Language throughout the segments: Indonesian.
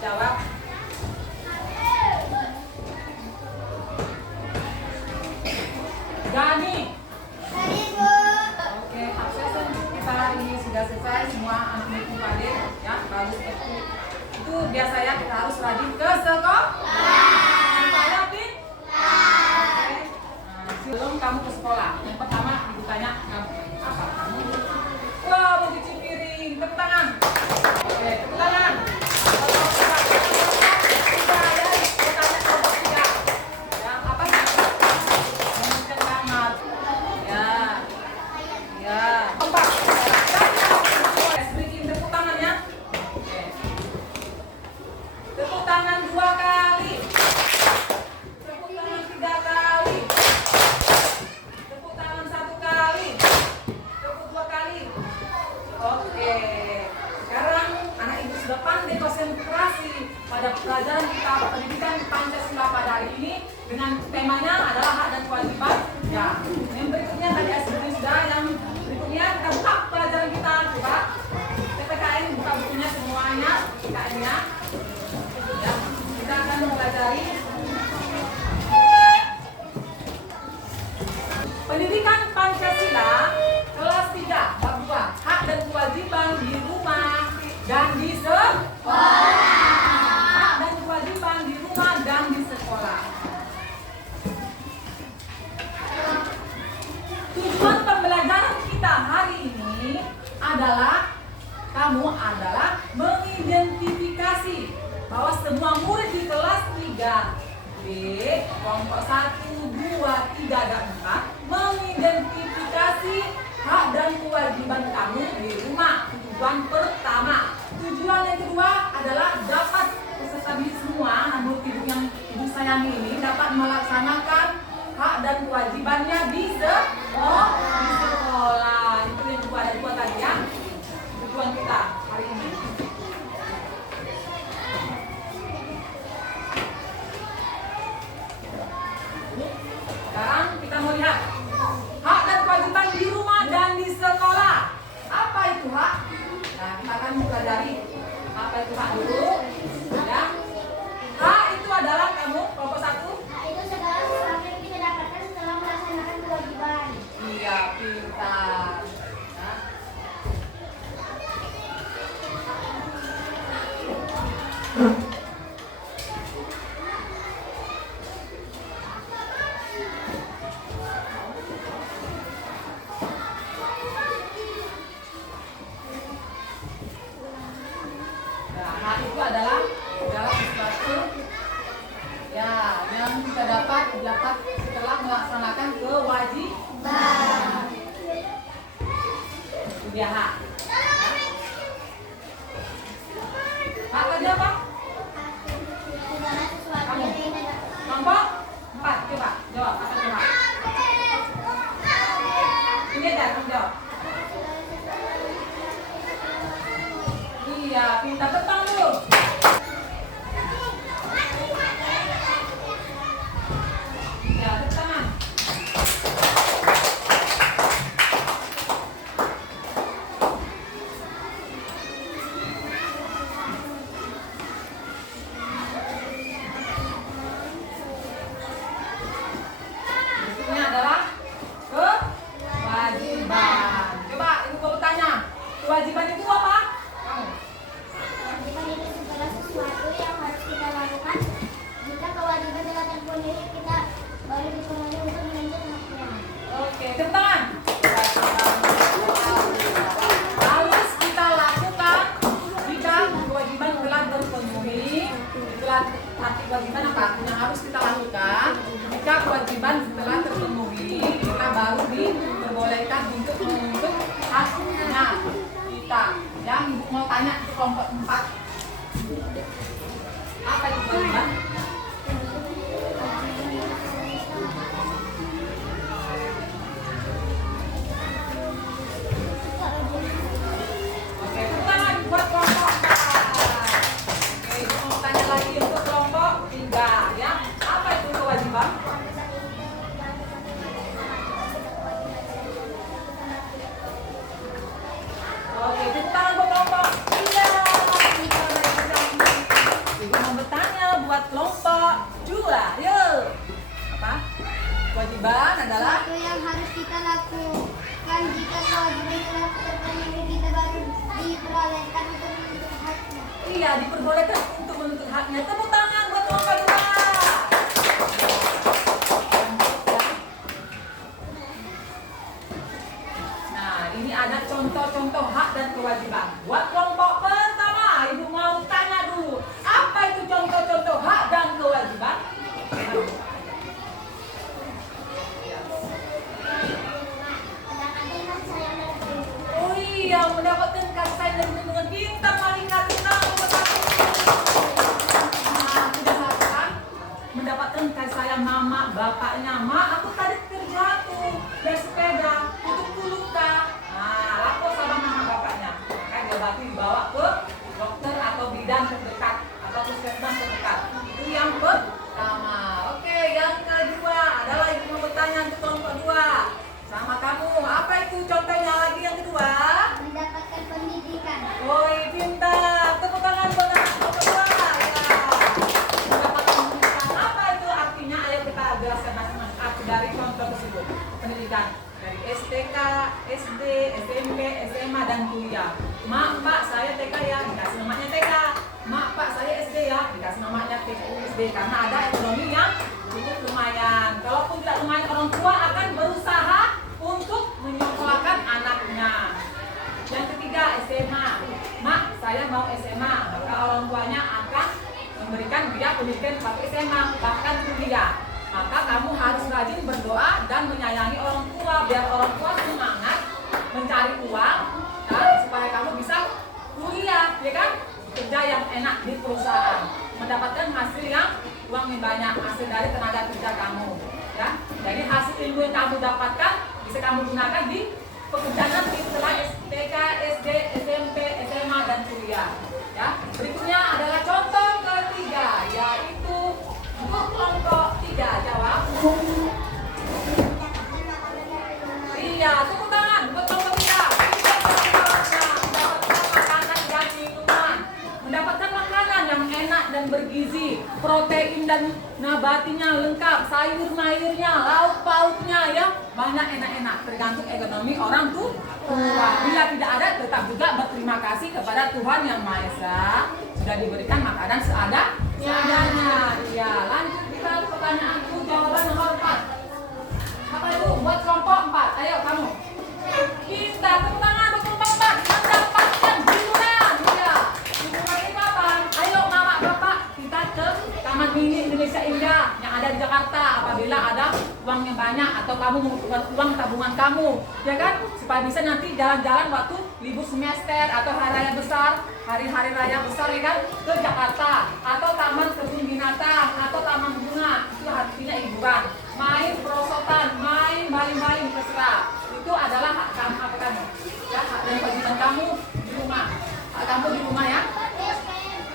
Jawab. Gani. Oke, absen kita hari ini sudah selesai semua anti Fadil ya, bagus itu biasa ya, kita harus rajin ke sekolah supaya pintar. Sebelum kamu ke sekolah, yang pertama ibu tanya kamu apa kamu? Wah, mau cuci piring, tepuk tangan. Oke, tepuk tangan. Pada pelajaran kita pendidikan Pancasila pada hari ini dengan temanya adalah hak dan kewajiban. Ya, yang berikutnya tadi sudah, yang berikutnya kita buka pelajaran kita. Coba PPKN buka bukunya semuanya, PPKN-nya. Ya, kita akan mempelajari pendidikan Pancasila kelas 3 bab 2 hak dan kewajiban di rumah dan di sekolah. Dan di sekolah. Tujuan pembelajaran kita hari ini adalah mengidentifikasi bahwa semua murid di kelas 3B kelompok 1, 2, 3, dan 4 mengidentifikasi hak dan kewajiban kamu di rumah. Tujuan pertama. Tujuan yang kedua adalah dapat peserta didik semua, namun ibu sayangi ini dapat melaksanakan hak dan kewajibannya di sekolah. Itu yang kedua, ada dua tadi ya. Tujuan kita hari ini. Sekarang kita mau lihat hak dan kewajiban di rumah dan di sekolah. Apa itu hak? Nah, kita akan mempelajari apa itu hak dulu. Ya. Hak itu adalah kamu kelompok 1. Hak itu segala sesuatu yang kita dapatkan setelah melaksanakan kewajiban. Iya, pintar. Hak itu adalah sesuatu ya yang kita dapat setelah melaksanakan kewajiban. Itu dia hak. Hak tadi apa? Kamu kelompok 4, coba jawab apa itu hak? Ini dah kamu jawab. Iya, pintar, tepang dulu. Ya, tepuk tangan. Berikutnya adalah kewajiban. Coba ibu mau bertanya, kewajiban itu apa? Kewajiban itu segala sesuatu yang harus kita lakukan. Jika kewajiban telah terpenuhi, kita baru dipenuhi untuk menuntut haknya. Oke, tepuk tangan. Harus kita lakukan jika kewajiban telah terpenuhi. Itulah arti kewajiban apa? Yang harus kita lakukan jika kewajiban telah terpenuhi, kita baru diperbolehkan untuk menuntut haknya kita. Yang ibu mau tanya ke kelompok 4, apa itu kewajiban? Oke, tepuk tangan buat kelompok 4. Oke, ibu mau tanya lagi untuk kelompok 3 ya. Apa itu kewajiban? Oke, tepuk tangan buat kelompok 3. lakukan jika kewajiban telah terpenuhi kita baru diperbolehkan untuk menuntut haknya. Iya, diperbolehkan untuk menuntut haknya. Tepuk tangan buat kelompok 2. Nah, ini ada contoh-contoh hak dan kewajiban. Buat kelompok pertama, Ibu mau tanya dulu, apa itu contoh-contoh hak dan kewajiban? Oh iya, mendapatkan kasih sayang dan perlindungan. Pintar Malika, tenang. Nah, sudah kan? Mendapatkan kasih sayang mama, bapaknya. Ma, aku tadi terjatuh dari sepeda, tutup luka. Nah, lapor sama mama bapaknya. Kan diobati dibawa ke dokter atau bidan terdekat atau puskesmas terdekat. Itu yang pertama. Oke, yang kedua adalah ibu mau bertanya untuk kelompok 2 sama kamu. Apa itu contohnya lagi yang kedua? Mendapatkan pendidikan. Woi, pintar. Tepuk tangan buat anak kelompok 2. Ya. Mendapatkan pendidikan. Apa itu artinya? Ayo kita jelaskan masing-masing arti dari contoh tersebut. Pendidikan dari STK, SD, SMP, SMA dan kuliah. Mak, Pak, saya TK ya, dikasih namanya TK. Mak, Pak, saya SD ya, dikasih namanya SD karena ada ekonomi yang cukup lumayan. Kalaupun tidak lumayan, orang tua akan berusaha untuk menyekolahkan anaknya. Yang ketiga, SMA. Mak, saya mau SMA, maka orang tuanya akan memberikan biaya pendidikan sampai SMA, bahkan kuliah. Maka kamu harus rajin berdoa dan menyayangi orang tua biar orang tua semangat mencari uang dan supaya kamu bisa kuliah, ya kan? Kerja yang enak di perusahaan, mendapatkan hasil yang uang yang banyak, hasil dari tenaga kerja kamu, ya. Jadi hasil ilmu yang kamu dapatkan bisa kamu gunakan di pekerjaan nanti setelah TK, SD, SMP, SMA dan kuliah, ya. Berikutnya adalah contoh ketiga, yaitu untuk kelompok 3 jawab. Iya, tepuk tangan buat kelompok 3. Mendapatkan makanan yang enak dan bergizi, protein dan nabatinya lengkap, sayur-mayurnya, lauk pauknya ya banyak enak-enak, tergantung ekonomi orang tuh. Bila tidak ada, tetap juga berterima kasih kepada Tuhan Yang Maha Esa sudah diberikan makanan seadanya. Ya, lanjut kita pertanyaanku, jawaban nomor 4. Apa itu buat kelompok 4? Ayo kamu. Kita tepuk tangan untuk kelompok 4 mendapatkan hiburan. Ya. Hiburan ini kapan? Ayo mama bapak kita ke Taman Mini Indonesia Indah yang ada di Jakarta apabila ada uang yang banyak atau kamu membutuhkan uang tabungan kamu, ya kan? Supaya bisa nanti jalan-jalan waktu libur semester atau hari-hari raya besar ya kan, ke Jakarta atau taman kebun binatang atau taman bunga. Itu artinya hiburan, main perosotan, main baling-baling terserah. Itu adalah hak kamu, apa kamu ya, hak dan kewajiban kamu di rumah. Hak kamu di rumah ya,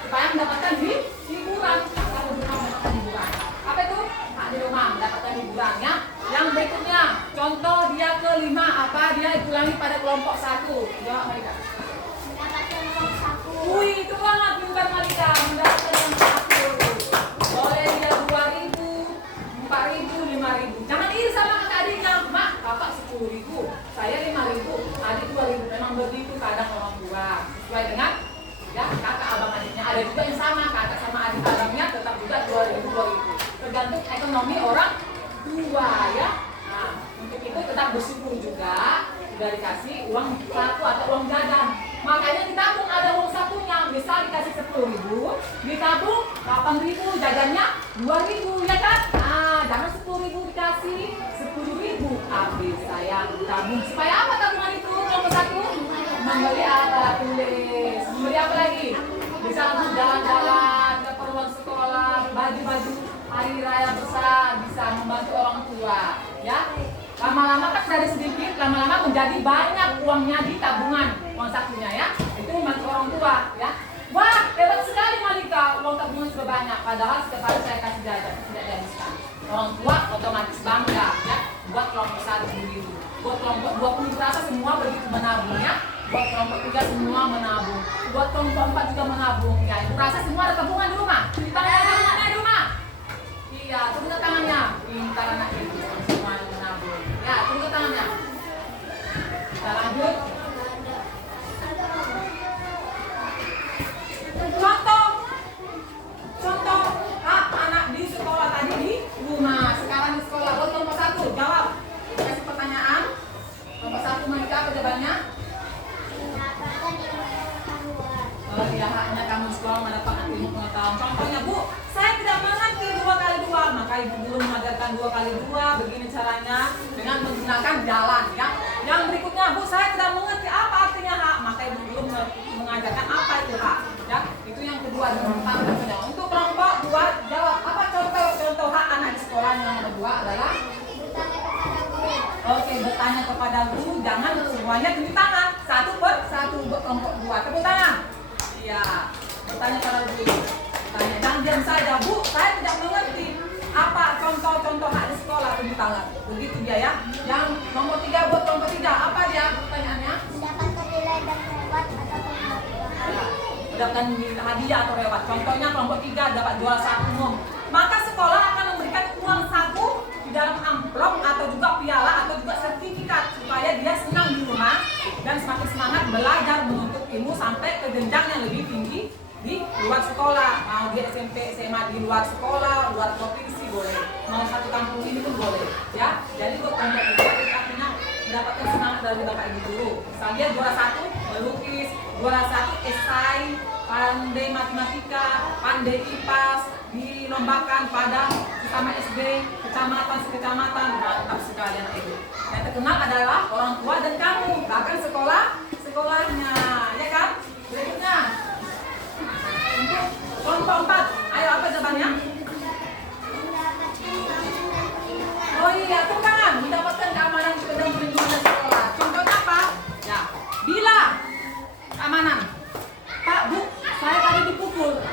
supaya mendapatkan hiburan. Kamu di rumah mendapatkan hiburan. Apa itu hak di rumah mendapatkan hiburan ya. Yang berikutnya contoh dia kelima, apa dia ulangi pada kelompok 1. Jawab Malika. Mendapatkan uang saku. Wih, itu banget pintar Malika, mendapatkan yang 1. Boleh dia 2.000, 4.000, 5.000. Jangan iri sama kakak adiknya. Mak, kakak 10.000, saya 5.000, adik 2.000. Memang begitu kadang orang tua. Sesuai dengan ya kakak abang adiknya. Ada juga yang sama, kakak sama adik abangnya tetap juga 2.000. Tergantung ekonomi orang tua ya. Nah, untuk itu tetap bersyukur juga sudah dikasih uang saku atau uang jajan. Makanya ditabung, ada uang sakunya, bisa dikasih 10.000, ditabung 8.000, jajannya 2.000 ya kan? Nah, jangan 10.000 dikasih 10.000 habis sayang tabung. Supaya apa tabungan itu? Nomor 1 membeli alat tulis, membeli apa lagi? Bisa untuk jalan-jalan, keperluan sekolah, baju-baju hari raya besar, bisa membantu orang tua ya. Lama-lama kan dari sedikit, lama-lama menjadi banyak uangnya di tabungan, uang sakunya ya. Itu membantu orang tua ya. Wah, hebat sekali Malika, uang tabungan sudah banyak. Padahal setiap hari saya kasih jajan, tidak dihabiskan. Orang tua otomatis bangga ya. Buat kelompok 1 begitu. Buat kelompok 20 rasa semua begitu menabung ya. Buat kelompok 3 semua menabung. Buat kelompok 4 juga menabung ya. Ibu rasa semua ada tabungan di rumah. Tabungannya di rumah. Iya, turunkan tangannya. Pintar anak ibu, semua menabung. Ya, turunkan tangannya. Bu, saya tidak mengerti 2 kali 2. Maka ibu guru mengajarkan 2 kali 2. Begini caranya dengan menggunakan jalan ya. Yang berikutnya, Bu, saya tidak mengerti apa artinya hak. Maka ibu guru mengajarkan apa itu hak. Ya, itu yang kedua. Untuk kelompok 2 jawab apa contoh hak anak di sekolah. Yang kedua adalah Bertanya kepada guru. oke, bertanya kepada guru. Jangan semuanya tunjuk tangan. Satu per satu kelompok 2. Tepuk tangan. Iya, bertanya kepada guru. Tanya, jangan diam saja. Bu, saya tidak mengerti apa contoh-contoh hak di sekolah. Tunjuk tangan. Begitu dia ya. Yang nomor 3 buat kelompok 3. Apa dia pertanyaannya? Mendapatkan nilai dan lewat ataupun hadiah. Mendapatkan hadiah atau lewat. Contohnya kelompok 3 dapat juara 1 umum. Maka sekolah akan memberikan uang saku di dalam amplop atau juga piala atau juga sertifikat supaya dia senang di rumah dan semakin semangat belajar menuntut ilmu sampai ke jenjang yang lebih tinggi di luar sekolah. Mau di SMP, SMA di luar sekolah, luar provinsi boleh. Mau satu kampung ini pun boleh. Ya, jadi untuk kelompok 3 kita artinya mendapatkan semangat dari bapak ibu guru. Misalnya juara 1 melukis, juara 1 esai, pandai matematika, pandai IPAS, dilombakan pada sesama SD, kecamatan, sekecamatan. Mantap sekali anak ibu. Yang terkenal adalah orang tua dan kamu, bahkan sekolahnya, ya kan? Berikutnya, untuk kelompok 4, ayo apa jawabannya? Mendapatkan keamanan dan perlindungan. Oh iya, tunggangan, mendapatkan keamanan dan perlindungan dari sekolah. Contohnya apa? Ya, bila keamanan. Pak, Bu, saya tadi dipukul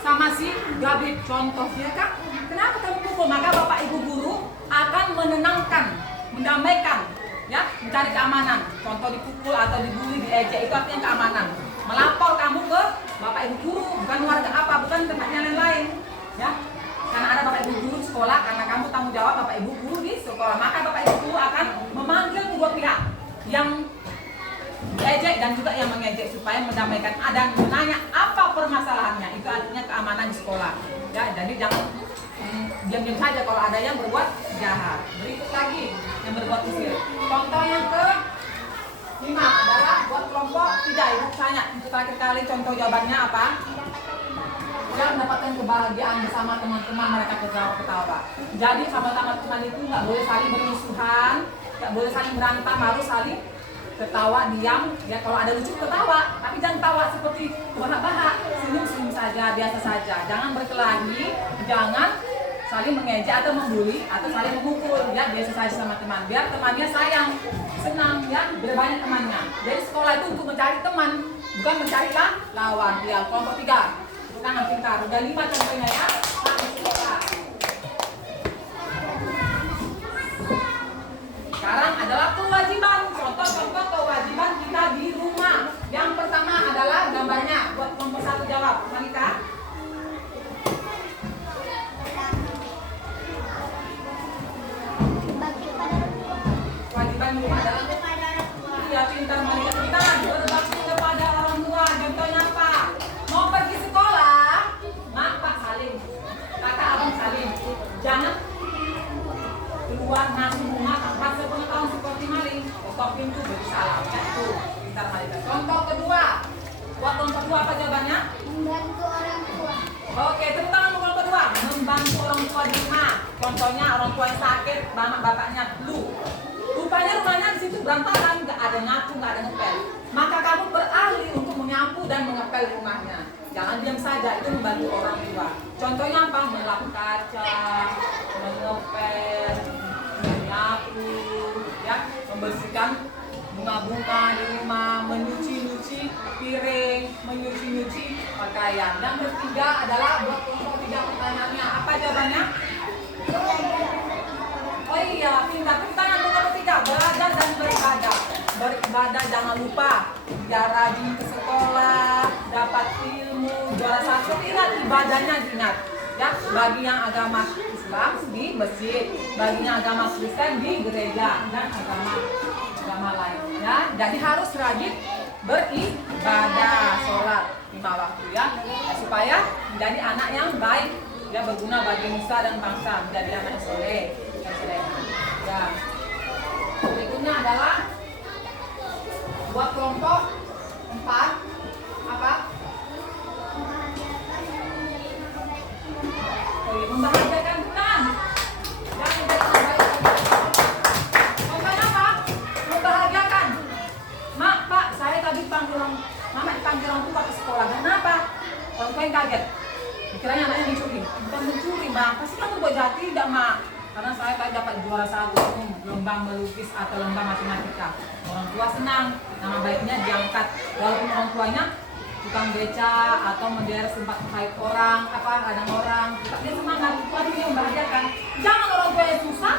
sama si Gabit. Contohnya kak, kenapa kamu pukul? Maka bapak ibu guru akan menenangkan, mendamaikan, ya, mencari keamanan. Contoh dipukul atau dibully, diejek itu artinya keamanan. Melapor kamu ke bapak ibu guru, bukan warga apa, bukan tempatnya lain, ya. Karena ada bapak ibu guru di sekolah, karena kamu tanggung jawab bapak ibu guru di sekolah, maka bapak ibu guru akan memanggil kedua pihak yang diejek dan juga yang mengejek supaya mendamaikan dan menanya apa permasalahannya. Itu artinya keamanan di sekolah. Ya, jadi jangan diam-diam saja kalau ada yang berbuat jahat. Berikut lagi yang berbuat usil. Contoh yang ke-5 adalah buat kelompok 3. Ibu tanya untuk terakhir kali contoh jawabannya apa? Ya, mendapatkan kebahagiaan bersama teman-teman mereka ketawa-ketawa. Jadi sama-sama teman itu nggak boleh saling bermusuhan, nggak boleh saling berantem, harus saling ketawa diam. Ya, kalau ada lucu ketawa, tapi jangan tawa seperti bahak-bahak, senyum-senyum saja, biasa saja. Jangan berkelahi, jangan saling mengejek atau membuli atau saling memukul. Ya, biasa saja sama teman, biar temannya sayang, senang, ya, biar banyak temannya. Jadi sekolah itu untuk mencari teman, bukan mencari lawan. Ya, kelompok 3. Tangan pintar, udah 5 contohnya ya. Sekarang adalah kewajiban. Contoh-contoh kewajiban kita di rumah. Yang pertama adalah gambarnya. Buat kelompok 1 jawab. Malika. Berbakti kepada orang tua. Kewajiban di rumah adalah Kepada orang tua. iya, pintar Malika, pintar. Berbakti kepada orang tua. Contohnya apa? Mau pergi sekolah, mak pak salim, kakak abang salim. Jangan keluar masuk rumah tanpa sepengetahuan seperti maling. Ketok pintu beri salam. Ya, itu pintar Malika. Contoh kedua, buat kelompok 2 apa jawabannya? Membantu orang tua. Oke, tepuk tangan untuk kelompok 2. Membantu orang tua di rumah. Contohnya orang tua yang sakit, bapaknya flu. Rupanya rumahnya di situ berantakan, nggak ada nyapu, nggak ada ngepel. Maka kamu beralih untuk menyapu dan mengepel rumahnya. Jangan diam saja, itu membantu orang tua. Contohnya apa? Melap kaca, mengepel, menyapu, ya, membersihkan bunga-bunga di rumah, menyuci-nyuci piring, menyuci-nyuci pakaian. Yang ketiga adalah buat kelompok 3 pertanyaannya. Apa jawabannya? Oh iya, pintar. Tangan untuk kelompok 3. Belajar dan beribadah. Beribadah jangan lupa. Biar rajin ke sekolah, dapat ilmu, juara 1. Ingat ibadahnya, diingat. Ya, bagi yang agama Islam di masjid, bagi yang agama Kristen di gereja dan agama lain. Ya, jadi harus rajin beribadah, sholat 5 waktu ya, supaya menjadi anak yang baik, ya, berguna bagi nusa dan bangsa, menjadi anak yang soleh. Ya. Berikutnya adalah buat kelompok 4 apa? Membahagiakan dan menjadi nama baik. Mak, pasti kamu buat jati tidak, Mak? Karena saya tadi dapat juara 1 lomba melukis atau lomba matematika. Orang tua senang, nama baiknya diangkat. Walaupun orang tuanya tukang beca atau menderek sempat kait orang, kadang orang, dia semangat, itu artinya membahagiakan. Jangan orang tua yang susah,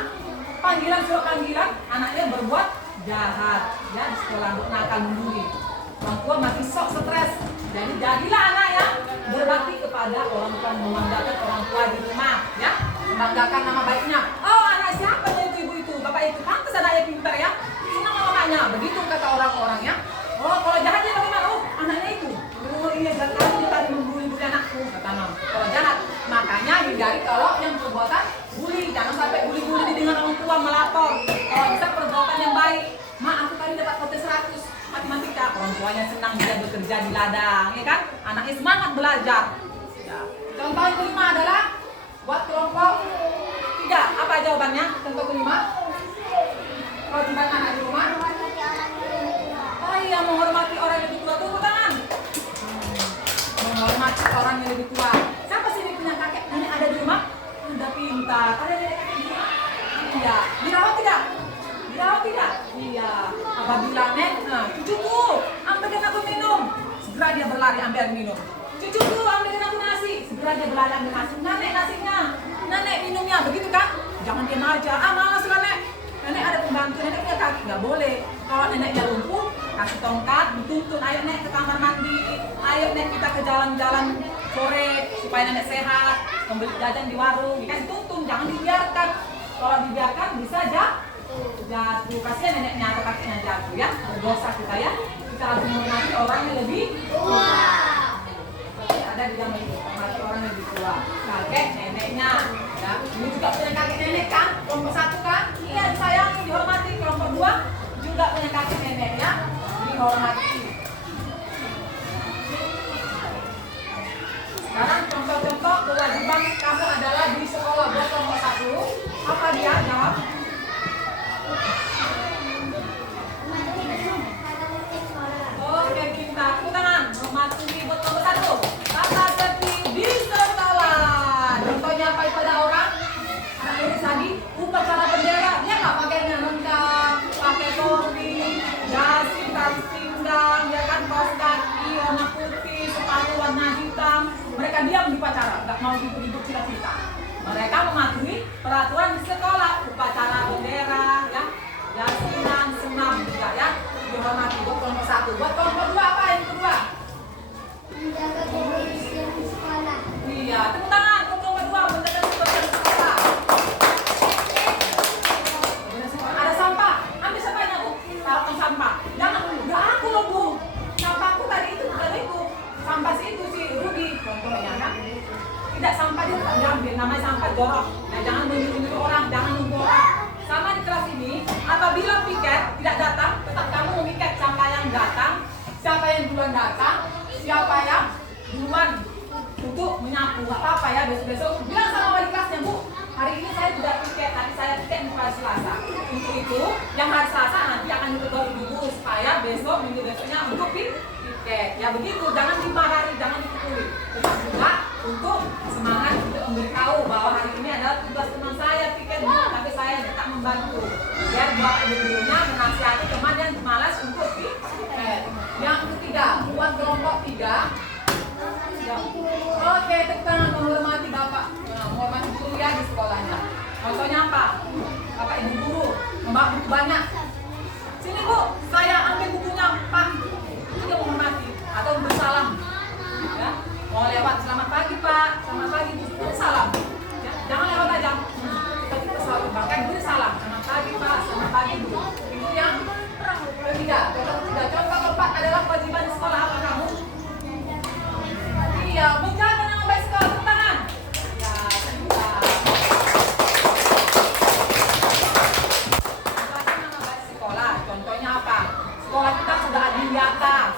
panggilan surat panggilan, anaknya berbuat jahat, ya di sekolah nakal membuli. Orang tua masih sok stres. Jadi jadilah anak yang berbakti kepada orang tua, membanggakan orang tua di rumah, ya, membanggakan nama baiknya. Oh, anak siapa itu ibu itu, bapak itu, pantas anaknya pintar ya, senang sama mamanya, begitu kata orang-orang ya. Oh, kalau jahat dia bagaimana? Oh, anaknya itu. Oh iya, jangan dia tadi membuli-buli anakku, kata mama. Kalau jahat, makanya hindari kalau yang perbuatan bully, jangan sampai bully-bully dengan orang tua melapor. Kalau bisa perbuatan yang baik. Ma, aku tadi dapat kote 100 matematika. Orang tuanya senang dia bekerja di ladang, ya kan? Anaknya semangat belajar. Ya. Contoh yang kelima adalah buat kelompok 3. Apa jawabannya? Contoh kelima. Kewajiban anak di rumah. Oh iya, menghormati orang yang lebih tua. Tunggu tangan. Menghormati orang yang lebih tua. Siapa sih ini punya kakek nenek ada di rumah? Udah pintar. Ada nenek kakek di rumah? Iya. Dirawat tidak? Dirawat tidak? Iya. Apabila nek, cucuku, ambilkan aku minum. Segera dia berlari ambil minum. Cucuku, ambilkan aku nasi. Segera dia berlari ambil nasi. Nenek nasinya, nenek minumnya, begitu kan? Jangan diam aja. Ah, malas lah nek. Nenek ada pembantu, nenek punya kaki, nggak boleh. Kalau neneknya lumpuh, kasih tongkat, dituntun, ayo nek ke kamar mandi, ayo nek kita ke jalan-jalan sore supaya nenek sehat, membeli jajan di warung, dikasih tuntun, jangan dibiarkan. Kalau dibiarkan bisa jatuh, kasihan neneknya atau kakinya jatuh ya, berdosa kita ya. Kita harus menghormati orang yang lebih tua. Ada di dalam itu, menghormati orang yang lebih tua, kakek neneknya. Ya, ini juga punya kakek nenek kan, kelompok 1 kan? Iya, disayangi, dihormati. Kelompok 2 juga punya kakek nenek ya, dihormati. Sekarang contoh-contoh kewajiban kamu adalah di sekolah. Buat kelompok 1, apa dia? Jawab. Oke, pintar. Tepuk tangan. Mematuhi buat kelompok 1. Tata tertib di sekolah. Contohnya apa itu ada orang? Anak ini tadi upacara bendera. Dia nggak pakai rendang, pakai topi, dasi, tas pinggang, ya kan, kaos kaki warna putih, sepatu warna hitam. Mereka diam di upacara, nggak mau ribut-ribut cita-cita. Mereka mematuhi peraturan di sekolah, upacara bendera, ya, yasinan, senam juga ya, dihormati. Buat kelompok 1. Buat kelompok 2 apa yang kedua? Menjaga kebersihan sekolah. Iya, tepuk tangan. Kelompok 2 menjaga kebersihan sekolah. Ada sampah, ambil sampahnya Bu. Taruh sampah. Jangan dulu. Udah aku loh Bu. Sampahku tadi itu bukan itu. Sampah si itu si Ruby contohnya kan. Tidak, sampah dia tak diambil. Namanya sampah jorok. Nah, jangan menyuruh orang, jangan nunggu orang. Sama di kelas ini, apabila piket tidak datang, tetap kamu memiket siapa yang datang, siapa yang duluan datang, siapa yang duluan untuk menyapu. Gak apa-apa ya, besok-besok bilang sama wali kelasnya, Bu, hari ini saya tidak piket, tadi saya piket untuk hari Selasa. Untuk itu, yang hari Selasa nanti akan ditegur ibu supaya besok, minggu besoknya untuk piket. Ya begitu, jangan dimarahi, jangan dipukuli. Tetap juga untuk semangat untuk memberitahu bahwa hari ini adalah tugas teman saya piket, tapi saya tetap membantu. Biar bapak ibu-ibunya menasihati teman yang malas untuk piket. Yang ketiga, buat kelompok 3. Ya. Oke, kita menghormati bapak, menghormati guru ya di sekolahnya. Contohnya apa? Bapak ibu guru membawa buku banyak. Sini Bu, saya ambil bukunya Pak. Dia menghormati atau bersalam. Ya, mau lewat selamat pagi Pak, selamat pagi Bu, salam. Ya, jangan lewat aja. Kita selalu bahkan beri salam. Selamat pagi Pak, selamat pagi Bu. Itu yang ketiga. Contoh keempat adalah kewajiban di sekolah apa kamu? Iya, menjaga nama baik sekolah. Tepuk tangan. Ya, pintar. Menjaga nama baik sekolah. Contohnya apa? Sekolah kita sudah ada di atas.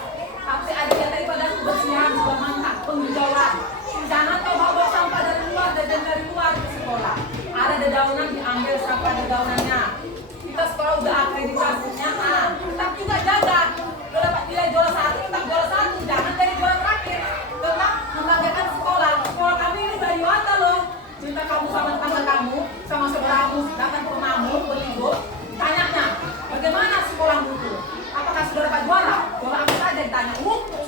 Tapi ada yang daripada kebersihan, semangat, penghijauan. Jangan kau bawa sampah dari luar, dari luar ke sekolah. Ada dedaunan diambil sampah dedaunannya. Kita sekolah udah akreditasinya, tetap juga jaga minta kamu sama teman kamu, sama saudaramu datang ke rumahmu berlibur, tanyanya, bagaimana sekolahmu itu? Apakah sudah dapat juara? Juara apa saja ditanya?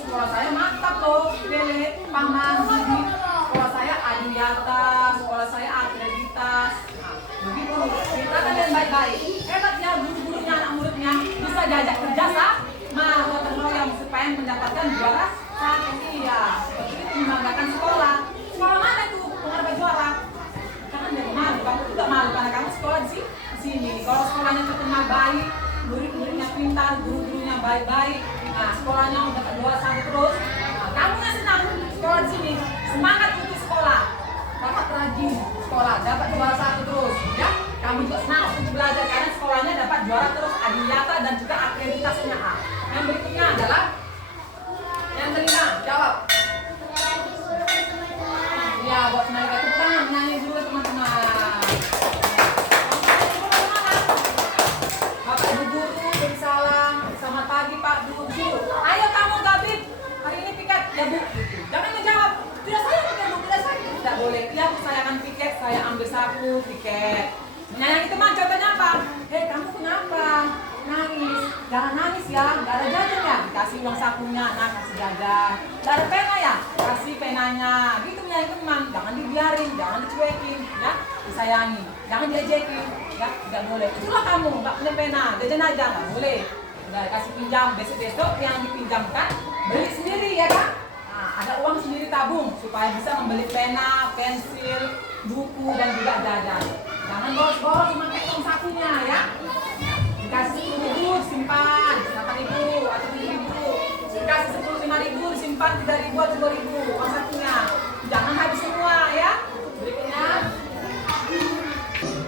Sekolah saya mantap loh, Lele, Paman, Bibi. Sekolah saya Adiwiyata, sekolah saya akreditas. Nah, begitu. Kita kan yang baik-baik. Hebatnya guru-gurunya, anak muridnya bisa diajak kerja sama gotong royong supaya mendapatkan juara satu. Iya, begitu membanggakan sekolah. Sekolah mana itu mendapat juara? Jangan jadi malu, kamu tidak malu karena kamu sekolah di sini. Kalau sekolahnya terkenal baik, murid-muridnya pintar, guru-gurunya baik-baik, nah sekolahnya dapat juara satu terus. Nah, kamu nggak senang sekolah di sini? Semangat untuk sekolah, dapat rajin sekolah, dapat juara satu terus, ya. Kamu juga senang untuk belajar karena sekolahnya dapat juara terus, Adiwiyata dan juga akreditasnya A. Yang berikutnya adalah yang kelima, jawab. Ya, buat tenaga itu kan nyanyi dulu teman-teman. Bapak Ibu guru beri salam. Selamat pagi Pak Bu. Ayo kamu Gabib, hari ini piket ya Bu. Jangan menjawab. Tidak saya piket Bu, tidak saya. Tidak boleh. Iya Bu, saya akan piket. Saya ambil sapu piket. Menyayangi teman contohnya apa? Hei kamu kenapa? Nangis. Jangan nangis ya. Gak ada jajan ya? Dikasih uang sapunya. Nah kasih jajan. Gak ada pena ya? Kasih penanya. Gitu menyayangi teman. Jangan dibiarin. Jangan dicuekin. Ya, disayangi. Jangan diajekin. Ya, tidak boleh. Itulah kamu. Gak punya pena. Jajan aja. Gak boleh. Udah kasih pinjam. Besok-besok yang dipinjamkan beli sendiri ya kan? Nah, ada uang sendiri tabung supaya bisa membeli pena, pensil, buku dan juga jajan. Jangan boros-boros memakai uang sakunya ya. Dikasih 10.000 simpan 8.000 atau 7.000. Dikasih 5.000 simpan 3.000 atau 2.000 uang sakunya. Jangan habis semua ya. Berikutnya.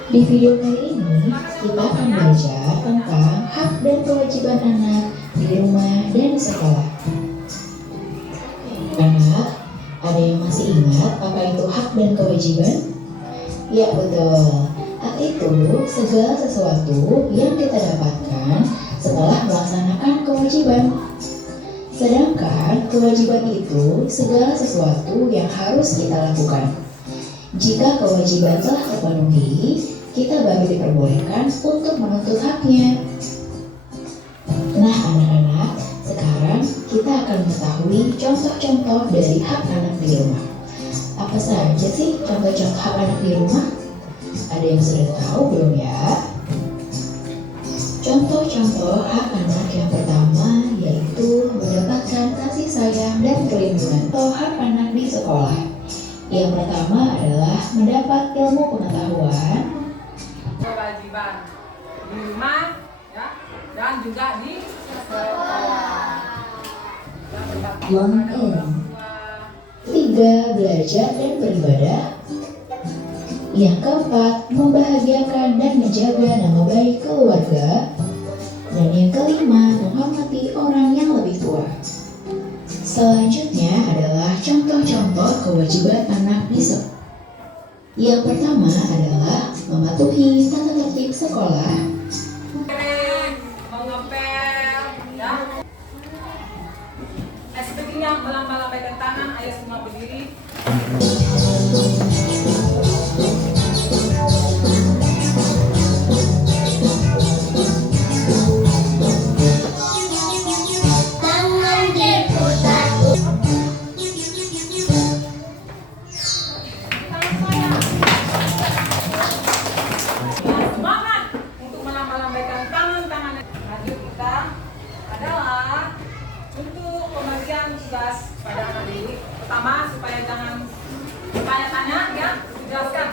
Di video kali ini kita akan belajar tentang hak dan kewajiban anak di rumah dan di sekolah. Anak, ada yang masih ingat apa itu hak dan kewajiban? Ya betul. Hak itu segala sesuatu yang kita dapatkan setelah melaksanakan kewajiban. Sedangkan kewajiban itu segala sesuatu yang harus kita lakukan. Jika kewajiban telah terpenuhi, kita baru diperbolehkan untuk menuntut haknya. Nah anak-anak, sekarang kita akan mengetahui contoh-contoh dari hak anak di rumah. Apa saja sih contoh-contoh hak anak di rumah? Ada yang sudah tahu belum ya? Contoh-contoh hak anak yang pertama yaitu mendapatkan kasih sayang dan perlindungan. Contoh hak anak di sekolah. Yang pertama adalah mendapat ilmu pengetahuan. Kewajiban di rumah ya, dan juga di sekolah. Yang ketiga, belajar dan beribadah. Yang keempat, membahagiakan dan menjaga nama baik keluarga. Dan yang kelima, menghormati orang yang lebih tua. Selanjutnya adalah contoh-contoh kewajiban anak di sekolah. Yang pertama adalah mematuhi tata tertib sekolah. Mengepel ya. Sepertinya melambaikan tangan, ayo semua berdiri. Pada anak ini pertama supaya jangan tanya-tanya ya, dijelaskan.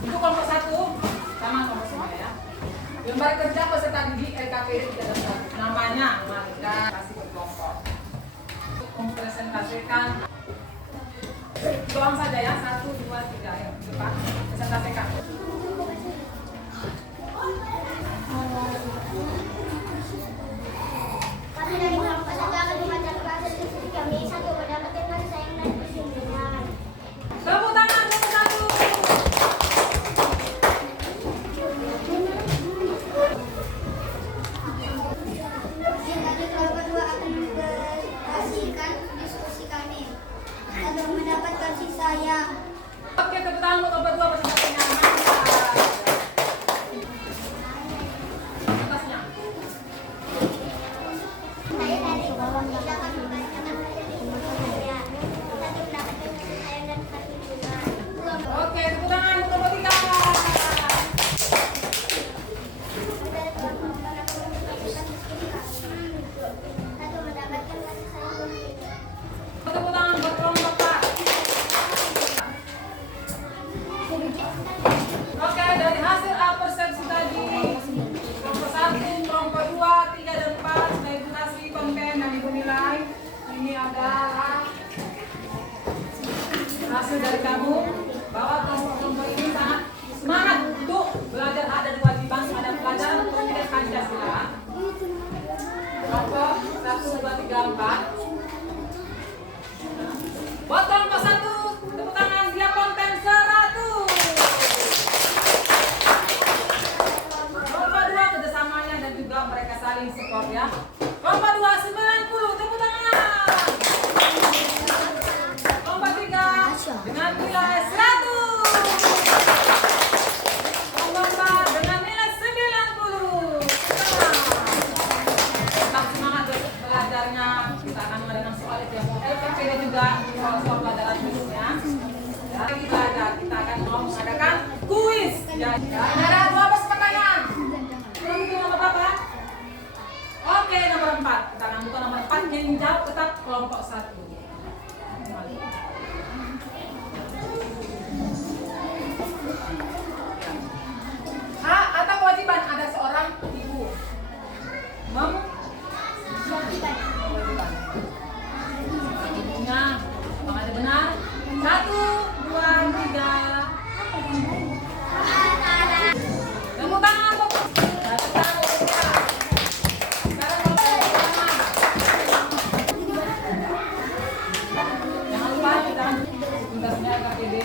Untuk kelompok 1 sama kelompok 2 ya. Lembar kerja peserta didik LKPD tidak ada namanya, maka kasih ke kelompok. Mempresentasikan doang saja ya, 1, 2, 3 ya, depan presentasikan. Kami dari kelompok 1 akan membacakan hasil diskusi kami. 1. Mendapatkan kasih sayang dan perlindungan. Tepuk tangan untuk 1. Dari kelompok 2 akan mempresentasikan diskusi kami. 1. Mendapat kasih sayang. Oke, tepuk tangan 3, 4. Buat kelompok 1, tepuk tangan dia konten 100. Kelompok 2 kerjasamanya dan juga mereka saling support ya. Kelompok 2 90, tepuk tangan. Kelompok 3 dengan nilai 100. Kelompok 4 dengan nilai 90. Tetap semangat belajarnya. Kita akan mengadakan soal LPP dan juga soal pelajaran berikutnya. Ya, kita akan mau mengadakan kuis. Ya, ada 12 pertanyaan. Nomor berapa? Oke, nomor 4. Kita akan buka nomor 4 yang jawab tetap kelompok 1. Hak atau kewajiban ada seorang ibu kewajiban. Ibunya, apakah ada benar? 1, 2, 3. Tepuk tangan, Bapak. Tepuk tangan. Sekarang Bapak tepuk tangan. Jangan lupa kita tugasnya KPD.